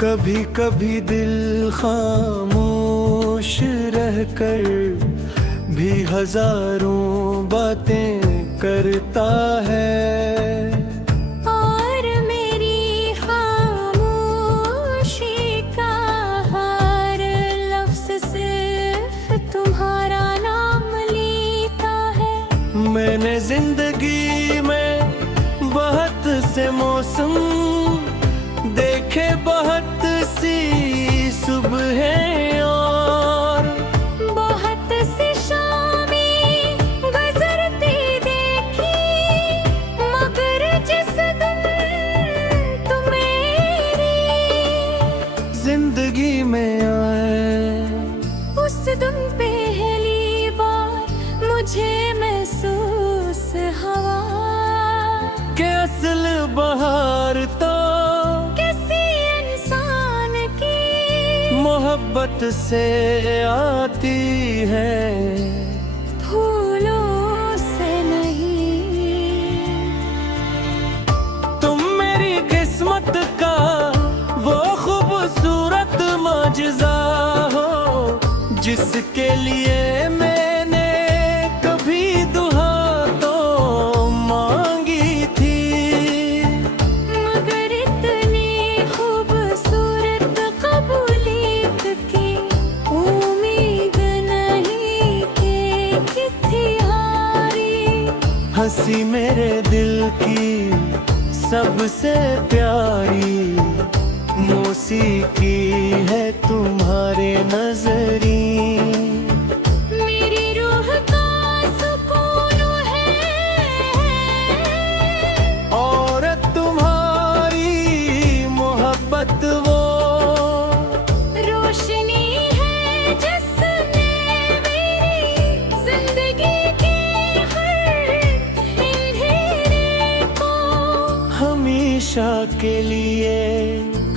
कभी कभी दिल खामोश रहकर भी हजारों बातें करता है। और मेरी खामोशी का हर लफ्ज़ सिर्फ तुम्हारा नाम लेता है। मैंने जिंदगी में बहुत से मौसम देखे, बहुत सी सुबहें और बहुत सी शामें गुजरती देखी, मगर जिस दिन तुम मेरी जिंदगी में आए, उस दिन पहली बार मुझे महसूस हवा के असल बहार तो किसी इंसान की मोहब्बत से आती है, फूलों से नहीं। तुम मेरी किस्मत का वो खूबसूरत मौजज़ा हो, जिसके लिए मैंने कभी दुआ तो मांगी थी, मगर इतनी खूबसूरत कबूलियत की उम्मीद नहीं कि थी हारी। हंसी मेरे दिल की सबसे प्यारी मौसीकी है तुम्हारे नजरी। मेरी रूह का सुकून है और तुम्हारी मोहब्बत वो रोशनी है जिसने मेरी जिंदगी के हर अंधेरे को हमेशा के लिए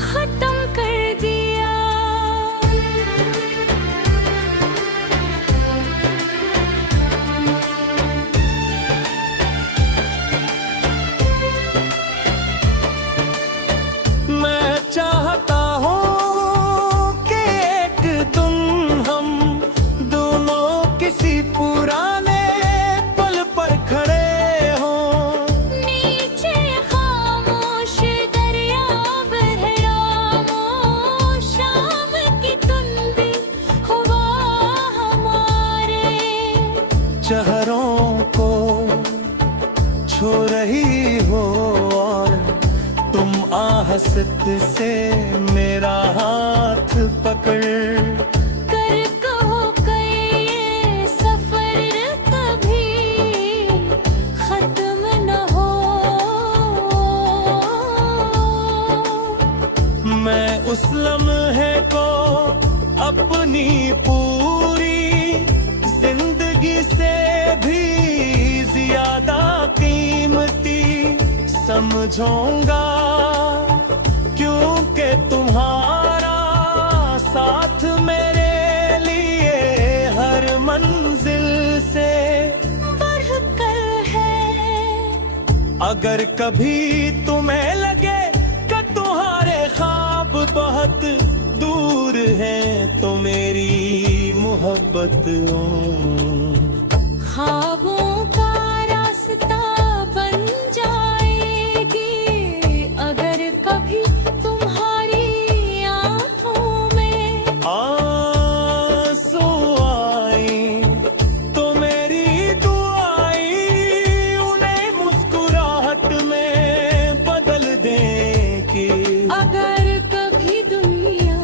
खत्म कर दिया। मैं चाहता हूँ कि एक दिन हम दोनों किसी पुराने पल पर खड़े हों, नीचे खामोश दरिया बहरामो, शाम की धुंधली हवा हमारे चेहरों को छू रही हो और तुम आहस्त से मेरा हाथ पकड़ कर कहो कि ये सफर कभी खत्म न हो। मैं उस लम्हे को अपनी पूरी जिंदगी से भी ज्यादा कीमती समझूंगा, क्योंकि तुम्हारा साथ मेरे लिए हर मंजिल से बढ़कर है। अगर कभी तुम्हें लगे कि तुम्हारे ख्वाब बहुत दूर हैं, तो मेरी मोहब्बत ख्वाबों का रास्ता बन जाएगी, अगर कभी तुम्हारी आंखों में आंसू आए तो मेरी दुआएं उन्हें मुस्कुराहट में बदल दें कि अगर कभी दुनिया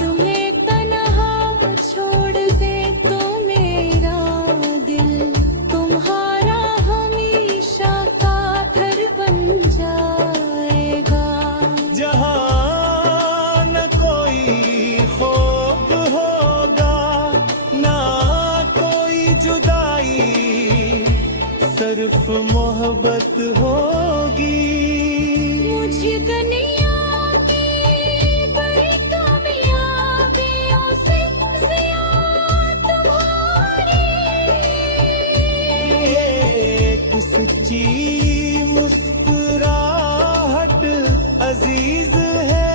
तुम्हें तन्हा छोड़ दे तो मेरा दिल तुम्हारा हमेशा का घर बन जाएगा। जहाँ न कोई खौफ होगा, ना कोई जुदाई, सिर्फ मोहब्बत होगी। मुझे दुनिया की बड़ी कामयाबियों से ज्यादा तुम्हारी एक सच्ची मुस्कुराहट अजीज है।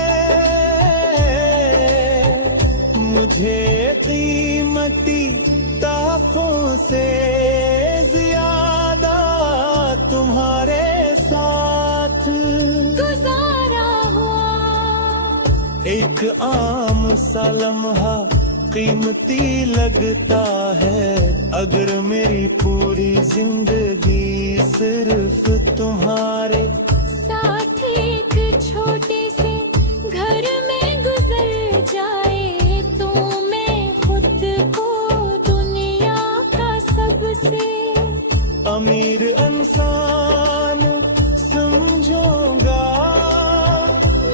कीमती ताफों से ज्यादा तुम्हारे साथ गुजारा हो। एक आम सा लम्हा कीमती लगता है, अगर मेरी पूरी जिंदगी सिर्फ तुम्हारे साथ एक छोटे से घर में गुजर जाए तो मैं खुद को दुनिया का सबसे अमीर इंसान समझूंगा।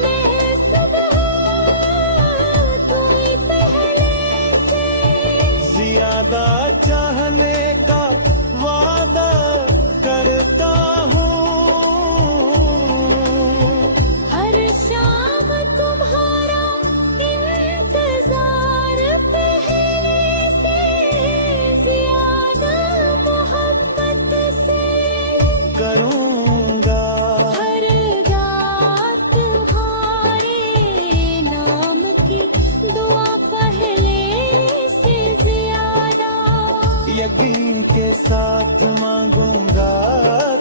मैं सुबह कोई पहले से ज्यादा चाहने का वादा करता हूँ। हर शाम तुम्हारा इंतजार पहले से ज्यादा मोहब्बत से करूँगा। हर रात तुम्हारे नाम की दुआ पहले से ज्यादा यकीन के साथ मांगूंगा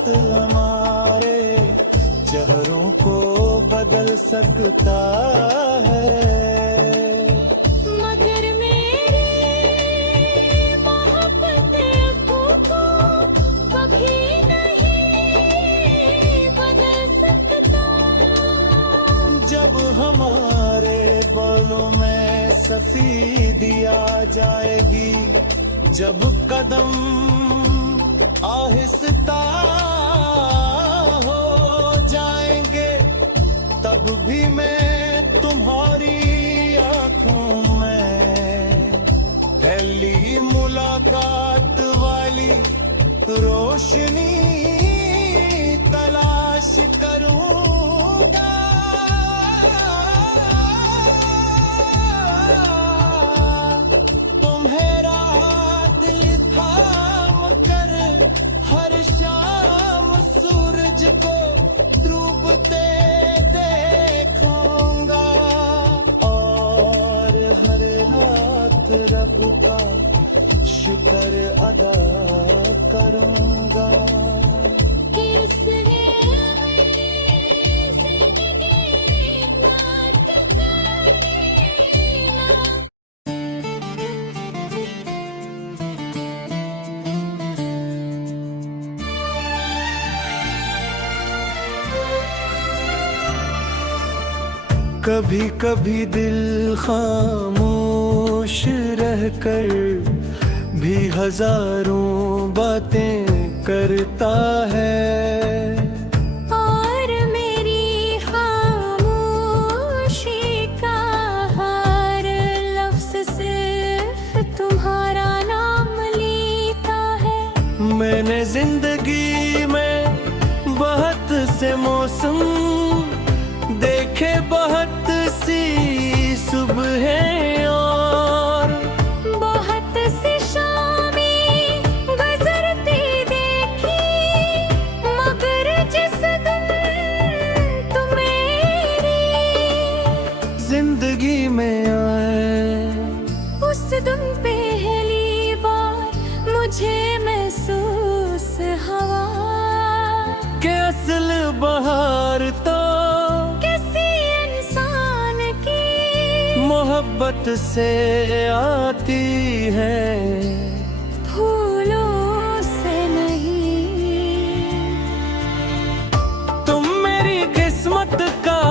तो हमारे चेहरों को बदल सकता है। मगर मेरी मोहब्बत को कभी नहीं बदल सकता। जब हमारे बालों में सफेदी आ जाएगी, जब कदम आहिस्ता हो जाएंगे, तब भी मैं तुम्हारी आंखों में पहली मुलाकात वाली रोशनी तलाश करूंगा। तुम्हें दिल थाम कर हर शाम सूरज को डूबते देखूंगा, और हर रात रब का शुक्र अदा करूंगा। किसने मेरी जिंदगी बात करना। कभी कभी दिल खामोश रहकर भी हजारों बातें करता है। और मेरी खामोशी का हर लफ्ज सिर्फ तुम्हारा नाम लेता है। मैंने जिंदगी में बहुत से मौसम देखे, बहुत सी सुबह और बहुत सी शामें गुजरती देखी, मगर जिस दिन तुम मेरी जिंदगी में आए, उस दिन पहली बार मुझे महसूस हवा के असल बहार तो किसी इंसान की मोहब्बत से आती है, फूलों से नहीं। तुम मेरी किस्मत का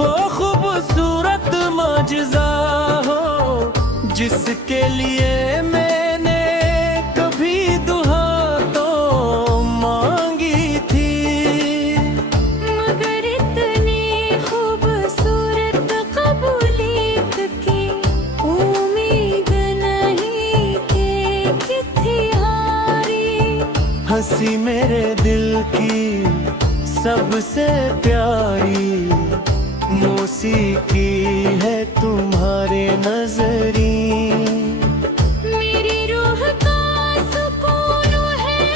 वो खूबसूरत मौजज़ा हो, जिसके लिए मैंने कभी दुआ तो मांगी थी। मगर इतनी खूबसूरत कबूलियत की उम्मीद नहीं कि थी हारी। हंसी मेरे दिल की सबसे प्यारी मौसीकी है तुम्हारे नजरी। मेरी रूह का सुकून है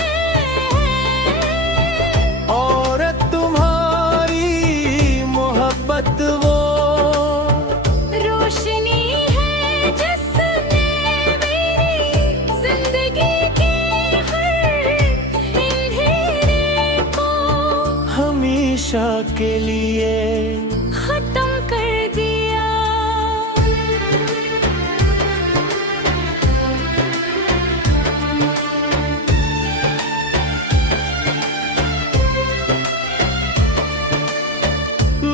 और तुम्हारी मोहब्बत वो रोशनी है जिसमें के लिए खत्म कर दिया।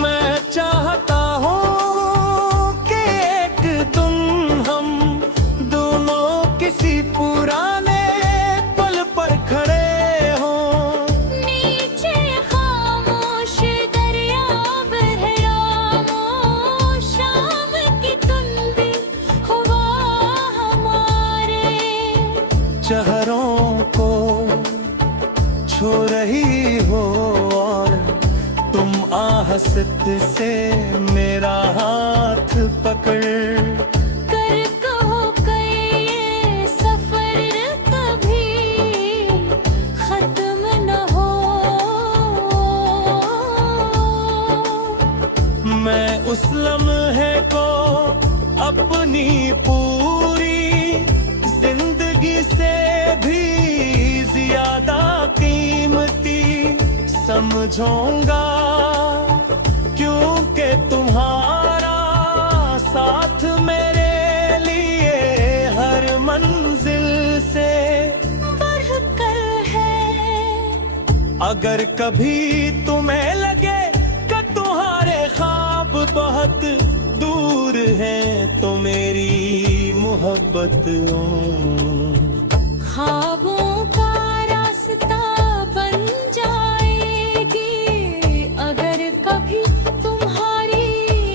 मैं चाहता हूँ कि एक दिन हम दोनों किसी पुराने पल पर खड़े हों। नीचे खामोश दरिया बहरामो, शाम की धुंधली हवा हमारे चेहरों को छू रही हो और तुम आहस्त से मेरा हाथ पकड़ कर कहो कि ये सफर कभी खत्म न हो। मैं उस लम्हे को अपनी पूरी जिंदगी से भी ज्यादा कीमती समझूंगा, क्योंकि तुम्हारा साथ मेरे लिए हर मंजिल से बढ़कर है। अगर कभी तुम्हें लगे कि तुम्हारे ख्वाब बहुत दूर हैं तो मेरी मोहब्बत ख्वाबों का रास्ता बन जाएगी अगर कभी तुम्हारी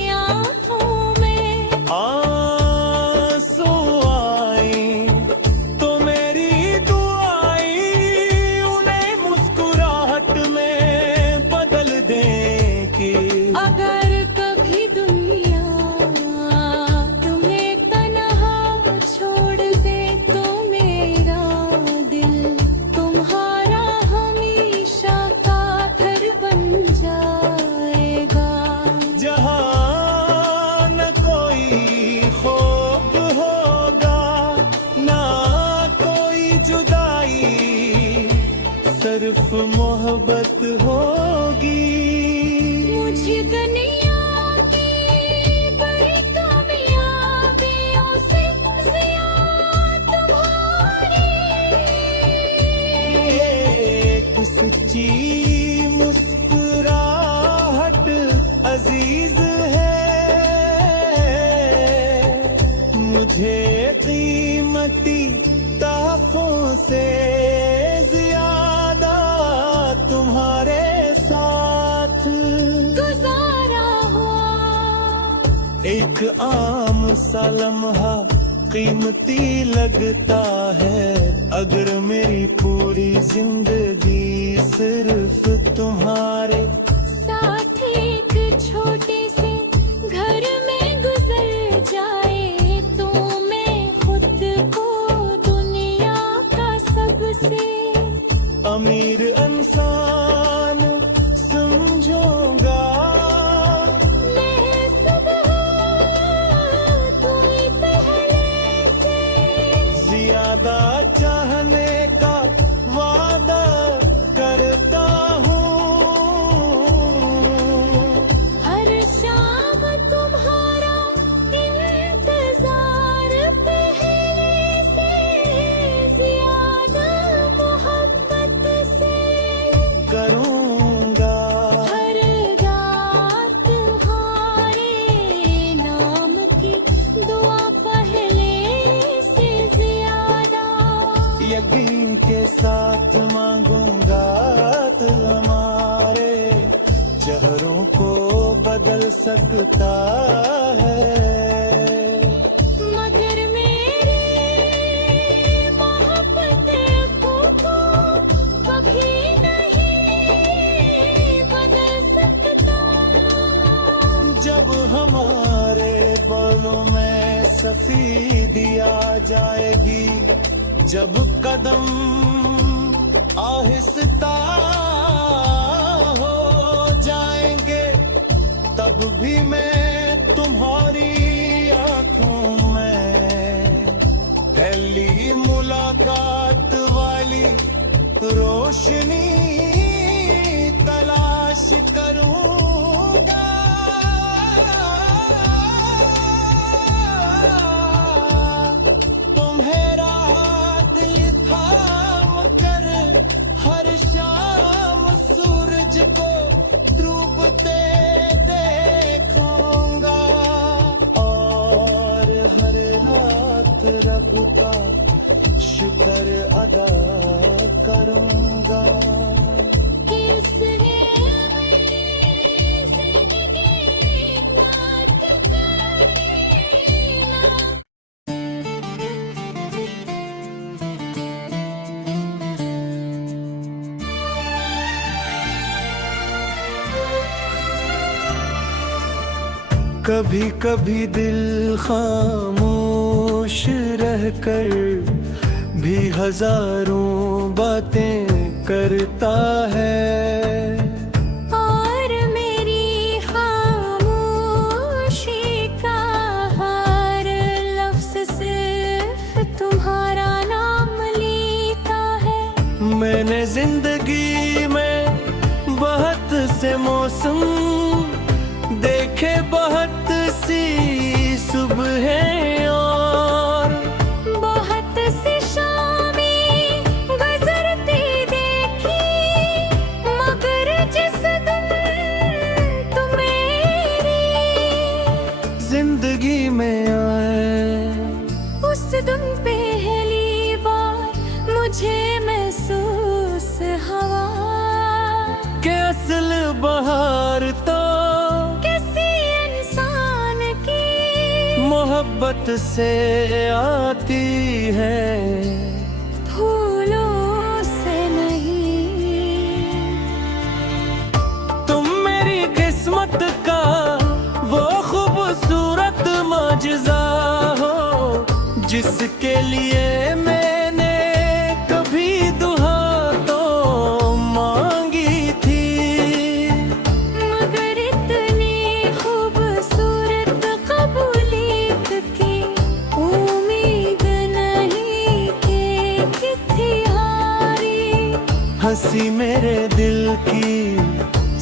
आंखों में आंसू आए तो मेरी दुआएं उन्हें मुस्कुराहट में बदल दें कि अगर कभी दुनिया तुम्हें तन्हा छोड़ दे तो मेरा दिल तुम्हारा हमेशा का घर बन जाएगा। जहाँ न कोई खौफ होगा ना कोई जुदाई, सिर्फ मोहब्बत होगी। मुझे दुनिया की बड़ी कामयाबियों से ज़्यादा तुम्हारी एक सच्ची मुस्कुराहट अजीज है मुझे, कीमती तोहफों से ज्यादा तुम्हारे साथ गुजारा हो। एक आम सा लम्हा कीमती लगता है अगर मेरी पूरी जिंदगी सिर्फ तुम्हारे साथ एक छोटे से घर में गुजर जाए तो मैं खुद को दुनिया का सबसे अमीर इंसान समझूंगा। मैं सुबह कोई पहले से ज्यादा चाहने का वादा करता हूँ। हर शाम तुम्हारा इंतजार पहले से ज्यादा मोहब्बत से करूँगा। हर रात तुम्हारे नाम की दुआ पहले से ज्यादा यकीन के साथ मांगूंगा दिल हमारे चेहरों को बदल सकता है। मगर मेरी मोहब्बत को कभी नहीं बदल सकता। जब हमारे बालों में सफेदी आ जाएगी, जब कदम आहिस्ता हो जाएंगे, तब भी मैं तुम्हारी आंखों में पहली मुलाकात वाली रोशनी तलाश करूं। रब का शुक्र अदा करूंगा। कि उसने मेरी जिंदगी का तकारीना कभी कभी दिल खामोश रहकर भी हजारों बातें करता है। और मेरी खामोशी का हर लफ्ज सिर्फ तुम्हारा नाम लेता है। मैंने जिंदगी में बहुत से मौसम देखे, बहुत सी सुबहें और बहुत सी शामें गुजरती देखी, मगर जिस दिन तुम मेरी जिंदगी में आए, उस दिन पहली बार मुझे महसूस हवा के असल बहार तो किसी इंसान की मोहब्बत से आती है, फूलों से नहीं। तुम मेरी किस्मत का वो खूबसूरत मौजज़ा हो, जिसके लिए मैंने कभी दुआ तो मांगी थी। मगर इतनी खूबसूरत कबूलियत की उम्मीद नहीं कि थी हारी। हंसी मेरे दिल की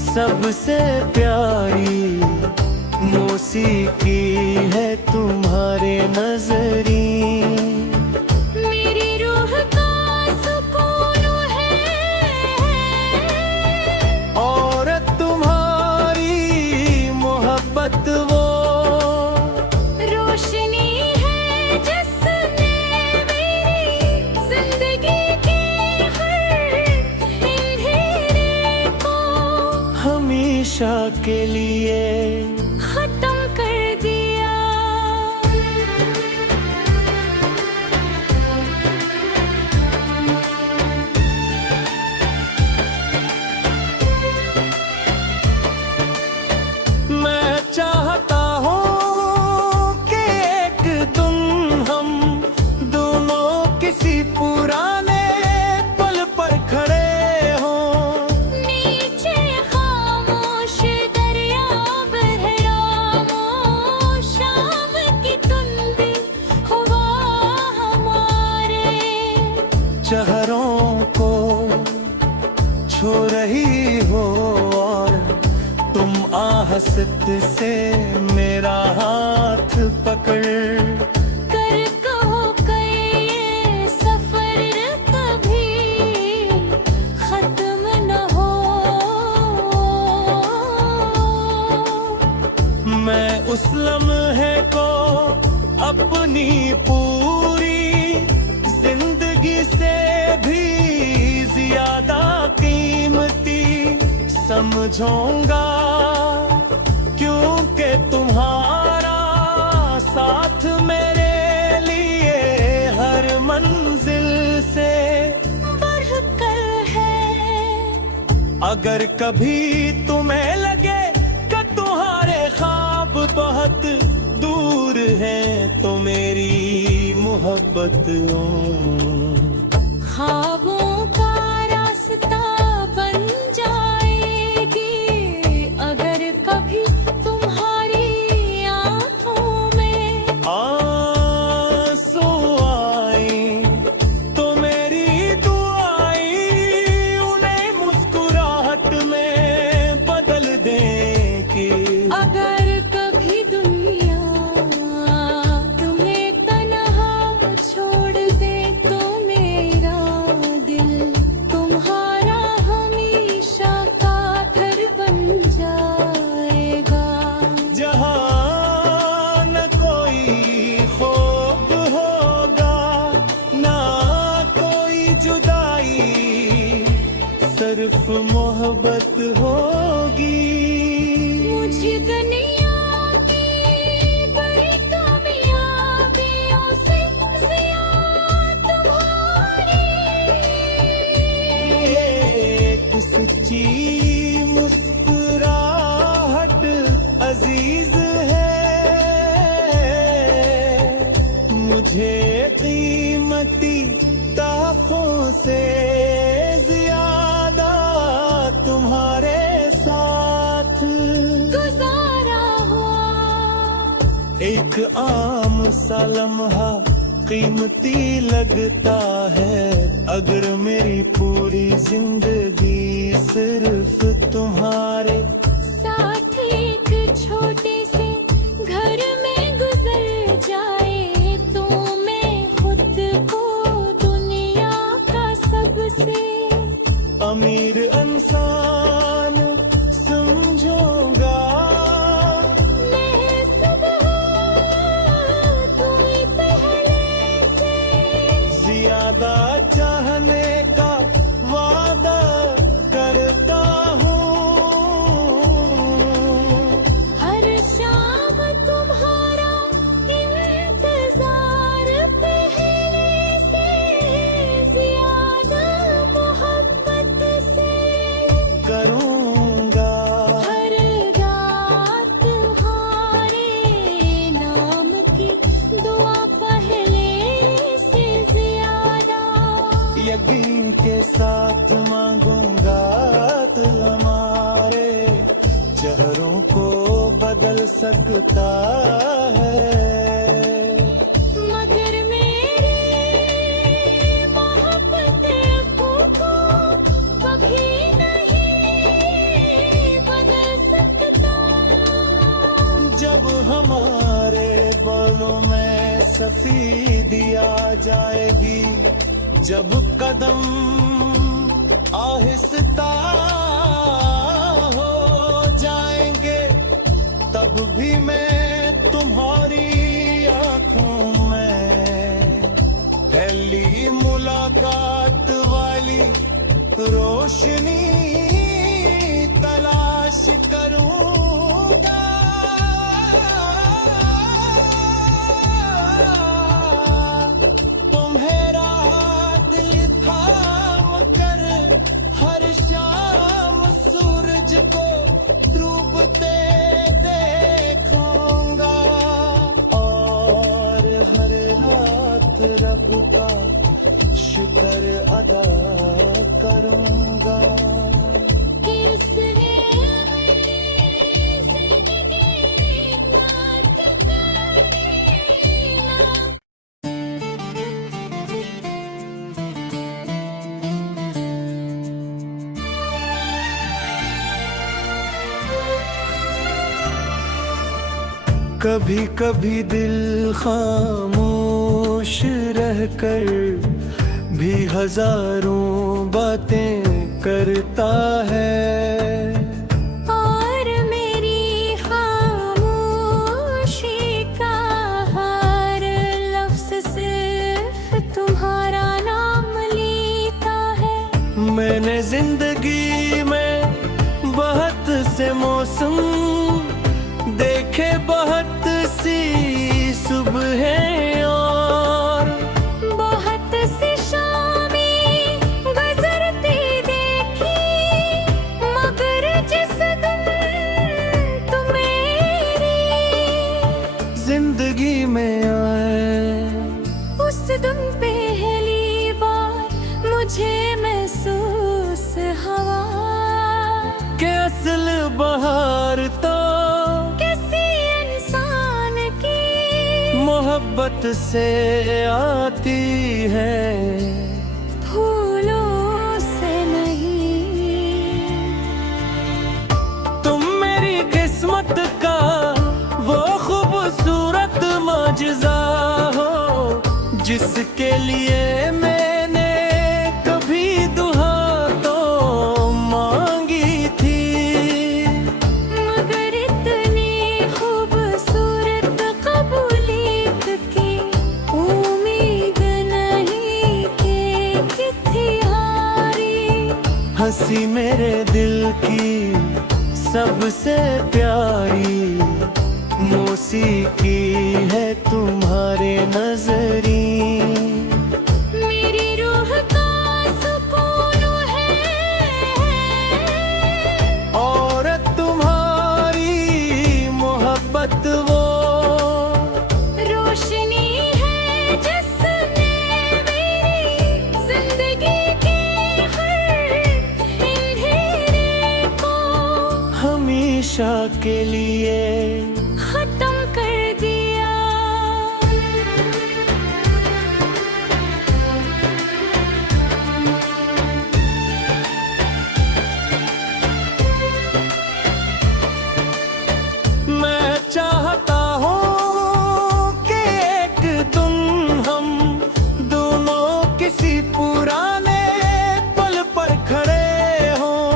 सबसे प्यारी मौसीकी है तुम्हारे नजरी। मेरी रूह का सुकून है और तुम्हारी मोहब्बत वो रोशनी है जिसने मेरी जिंदगी की हर अंधेरे को हमेशा के लिए खत्म कर दिया। मैं चाहता हूँ कि एक दिन हम दोनों किसी पुराने पल पर खड़े हों। नीचे खामोश दरिया बहरामो, शाम की धुंधली हवा हमारे चेहरों को छू रही हो और तुम आहस्त से मेरा हाथ पकड़ कर कहो कि ये सफर कभी खत्म न हो। मैं उस लम्हे को अपनी पूरी जिंदगी से भी ज्यादा कीमती समझूंगा, क्योंकि तुम्हारा साथ मेरे लिए हर मंजिल से बढ़कर है। अगर कभी तुम्हें लगे कि तुम्हारे ख्वाब बहुत दूर हैं तो मेरी मोहब्बत ख्वाबों का रास्ता बन जाएगी अगर कभी तुम्हारी आंखों में आंसू आए तो मेरी दुआएं उन्हें मुस्कुराहट में बदल दें कि अगर कभी दुनिया तुम्हें तन्हा छोड़ दे तो मेरा दिल मस्त होगी। मुझे दुनिया की बड़ी कामयाबियों से ज़िया तुम्हारी एक सच्ची मुस्कुराहट अजीज है, मुझे कीमती तोहफों से ज्यादा तुम्हारे साथ गुजारा हुआ। एक आम सा लम्हा कीमती लगता है, अगर मेरी पूरी जिंदगी सिर्फ तुम्हारे साथ एक छोटे से घर में गुजर जाए तो मैं खुद को दुनिया का सबसे अमीर इंसान समझूंगा। मैं सुबह तुम्हें पहले से ज्यादा चाहने का वादा करता हूँ। हर शाम तुम्हारा इंतजार पहले से ज्यादा मोहब्बत से करूँगा। हर रात तुम्हारे नाम की दुआ पहले से ज्यादा यकीन के साथ मांगूंगा तो हमारे चेहरों को बदल सकता है। मगर मेरी मोहब्बत को कभी नहीं बदल सकता। जब हमारे बालों में सफेदी आ जाएगी, जब कदम आहिस्ता हो जाएंगे, तब भी मैं तुम्हारी आंखों में पहली मुलाकात वाली रोशनी तलाश करूंगा। तुम्हारा दिल थाम कर हर शाम सूरज को डूबते देखूंगा, और हर रात रब का शुक्र अदा करूंगा। किसने मेरी जिंदगी बात करी ना। कभी कभी दिल खामोश रहकर भी हजारों बातें करता है। और मेरी खामोशी का हर लफ्ज सिर्फ तुम्हारा नाम लेता है। मैंने जिंदगी में बहुत से मौसम देखे, बहुत सी सुबहें और बहुत सी शामें गुजरती देखी, मगर जिस दिन तुम मेरी जिंदगी में आए, उस दिन पहली बार मुझे महसूस हवा के असल बहार तो किसी इंसान की मोहब्बत से आती है, फूलों से नहीं। तुम मेरी किस्मत का वो खूबसूरत मौजज़ा हो, जिसके लिए मैंने कभी दुआ तो मांगी थी। मगर इतनी खूबसूरत कबूलियत की उम्मीद नहीं कि थी हारी। हंसी मेरे दिल की सबसे प्यारी मौसीकी है तुम्हारे नजरी। मेरी रूह का सुकून है और तुम्हारी मोहब्बत वो रोशनी है जिसने मेरी जिंदगी के हर अंधेरे को हमेशा के लिए खत्म कर दिया। मैं चाहता हूँ कि एक दिन हम दोनों किसी पुराने पल पर खड़े हों।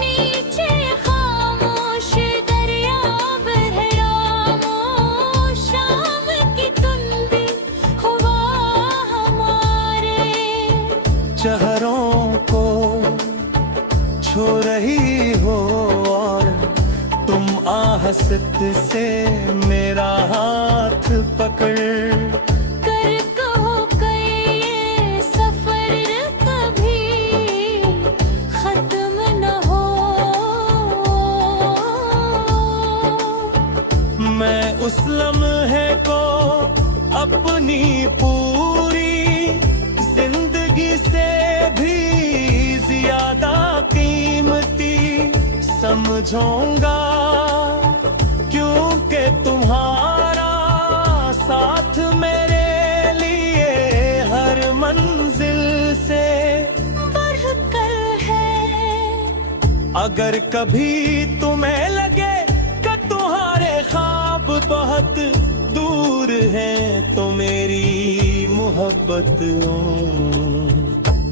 नीचे खामोश दरिया बहरामो शाम की धुंधली हवा हमारे चेहरों को छू रही हो और तुम आहस्त से मेरा हाथ पकड़ कर कहो कि ये सफर कभी खत्म न हो। मैं उस लम्हे को अपनी पूरी जिंदगी से भी ज्यादा कीमती समझूंगा, क्योंकि तुम्हारा साथ मेरे लिए हर मंजिल से बढ़कर है। अगर कभी तुम्हें लगे कि तुम्हारे ख्वाब बहुत दूर हैं तो मेरी मोहब्बत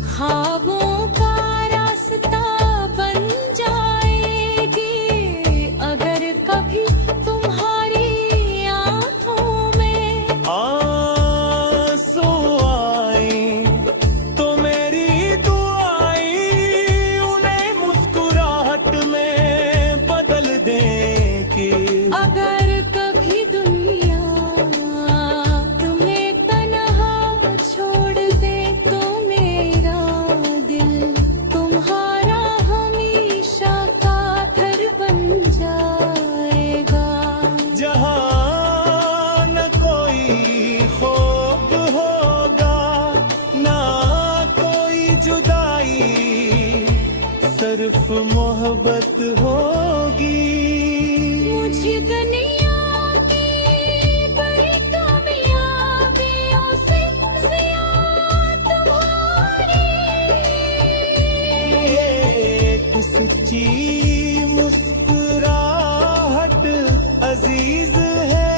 ख्वाबों का रास्ता बन जाएगी अगर कभी तुम्हारी आंखों में आंसू आए तो मेरी दुआएं उन्हें मुस्कुराहट में बदल दें कि अगर कभी दुनिया तुम्हें तन्हा छोड़ दे तो मेरा दिल तुम्हारा हमेशा का घर बन जाएगा। जहाँ न कोई खौफ होगा ना कोई जुदाई, सिर्फ मोहब्बत होगी। मुझे दुनिया की बड़ी कामयाबियों से ज्यादा तुम्हारी एक सच्ची मुस्कुराहट अजीज है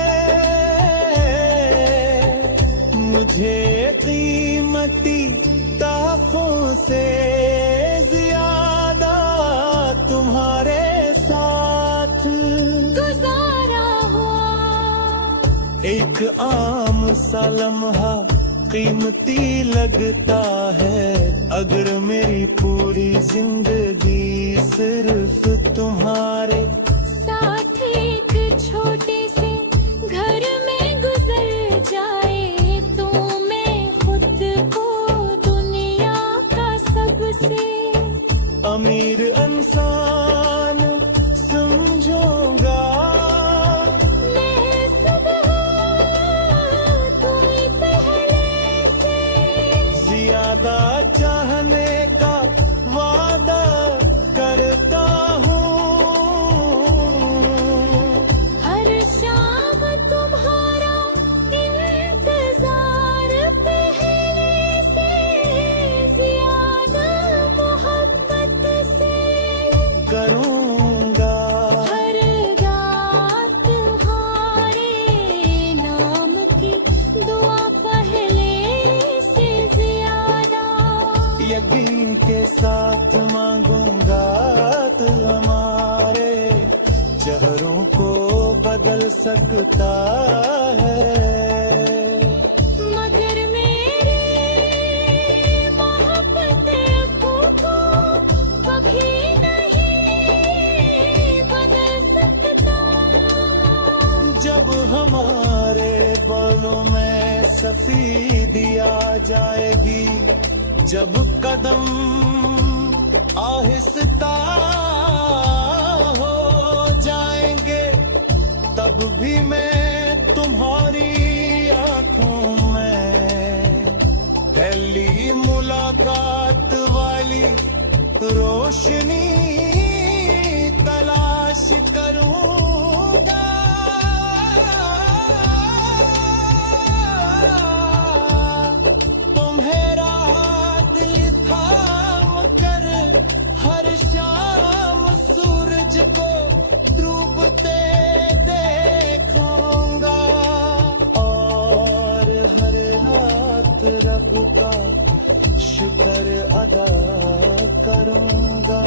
मुझे कीमती तोहफों से ज्यादा तुम्हारे साथ गुजारा हो। एक आम सा लम्हा कीमती लगता है अगर मेरी पूरी जिंदगी सिर्फ तुम्हारे साथ एक छोटे से घर में गुजर जाए तो मैं खुद को दुनिया का सबसे अमीर इंसान समझूंगा। मैं सुबह तुम्हें पहले से ज्यादा चाहने का वादा करता हूँ। हर शाम तुम्हारा इंतजार पहले से ज्यादा मोहब्बत से करूँगा। हर रात तुम्हारे नाम की दुआ पहले से ज्यादा यकीन के साथ मांगूंगा तो हमारे चेहरों को बदल सकता है। मगर मेरी मोहब्बत को भी दिया जाएगी। जब कदम आहिस्ता हो जाएंगे तब भी मैं तुम्हारी आंखों में पहली मुलाकात वाली रोशनी तलाश करूंगा। तुम्हें रात थाम कर हर शाम सूरज को डूबते देखूंगा और हर रात रब का शुक्र अदा करूंगा।